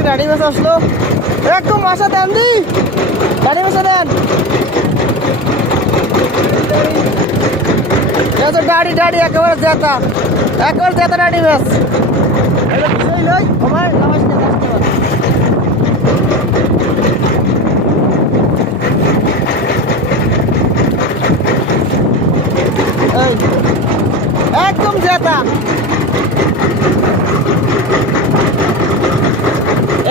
দাড়ি মাছ আসলো একদম মাসা দেন দি দাড়ি মাসা দেন দাড়ি দাড়ি একেবারে জেতা দাড়ি মাছ বিষয় লই আমার নামাজ নিয়ে আসতে পারে একদম জেতা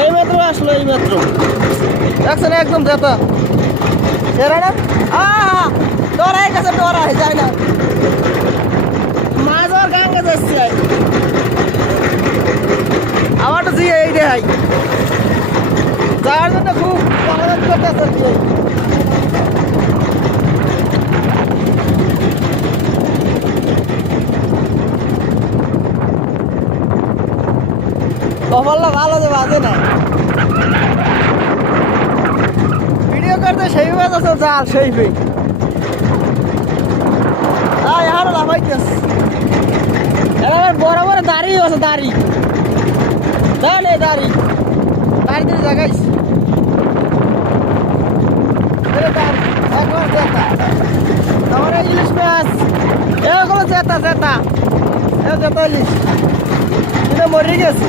এই মাত্র আসলো এই মাত্র দেখছেন একদম জেতা সেরা না ডরাই গেছে ডরাই যায় না মাছ আর গাঙ্গে যাচ্ছে আমার তো জিয়ে এই রেহাই যাওয়ার জন্য খুব পালাবাদ করতেছে জিয়ে কপালটা ভালো যে বাজে না ভিডিও করতে সেই মাছ আছে জাল সেই ভাই আর লাফাইতেস এবার বড় বড় দাড়ি আছে দাড়ি দাঁড়ে দাড়ি দাড়ি দিয়ে জাগাইস একবার জেতা আমার ইলিশ মাছ এগুলো জেতা জেতা ইলিশ এটা মরে গেছে